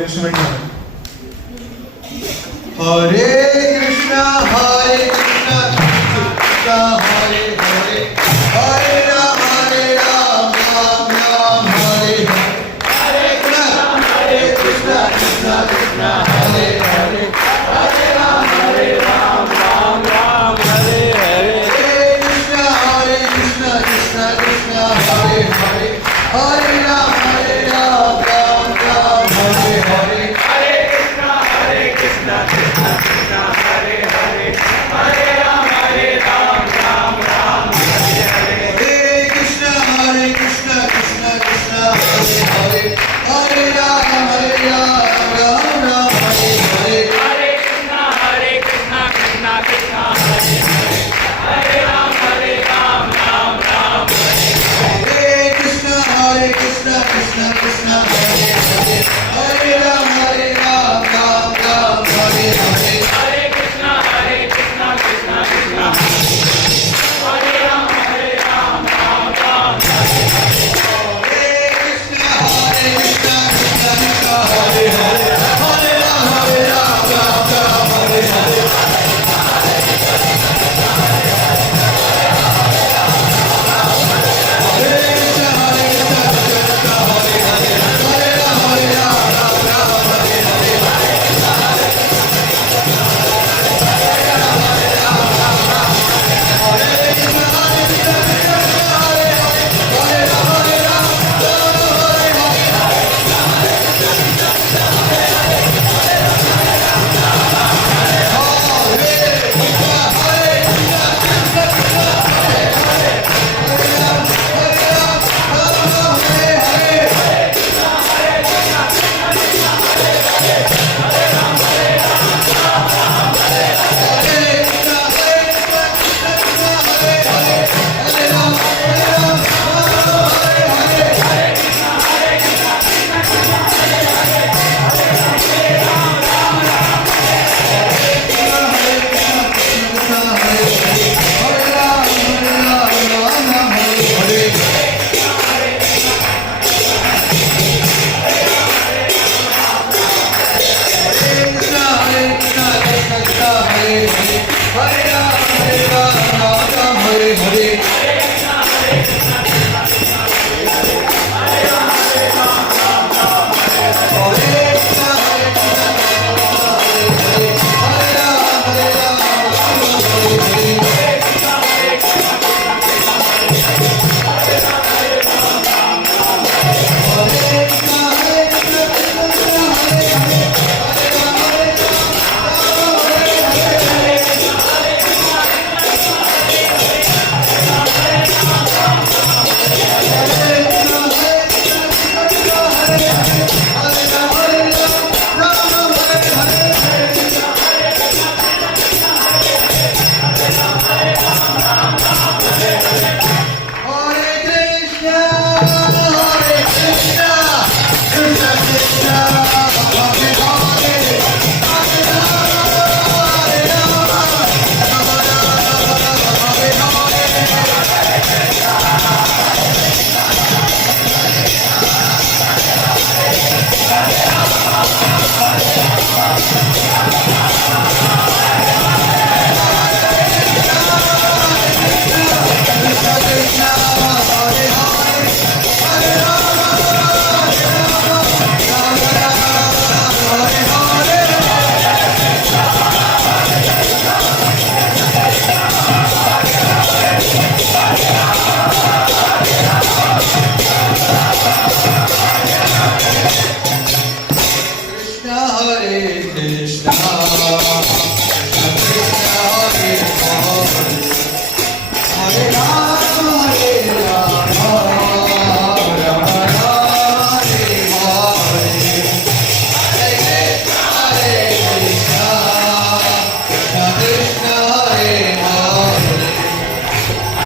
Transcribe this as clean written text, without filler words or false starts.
instrument Hare Krishna Krishna Krishna Hare Hare Hare Ram Ram Ram Hare Hare Krishna Krishna Krishna Hare Hare Hare Ram Ram Hare Hare Krishna Krishna Krishna Hare Hare Hare Ram Ram Ram Hare Hare Hare Krishna Krishna Krishna Hare Hare Hare Ram Ram Ram Hare Hare Krishna Krishna Krishna Hare Hare Hare Ram Ram Ram Hare Hare Hare Krishna Krishna Krishna Hare Hare Hare Ram Ram Ram Hare Hare Krishna Krishna Krishna Hare Hare Hare Ram Ram Ram Hare Hare Hare Krishna Krishna Krishna Hare Ram Ram Ram Hare Hare Krishna Krishna Krishna Hare Hare Hare Ram Ram Hare Hare Hare Hare Krishna Krishna Hare Hare Hare Rama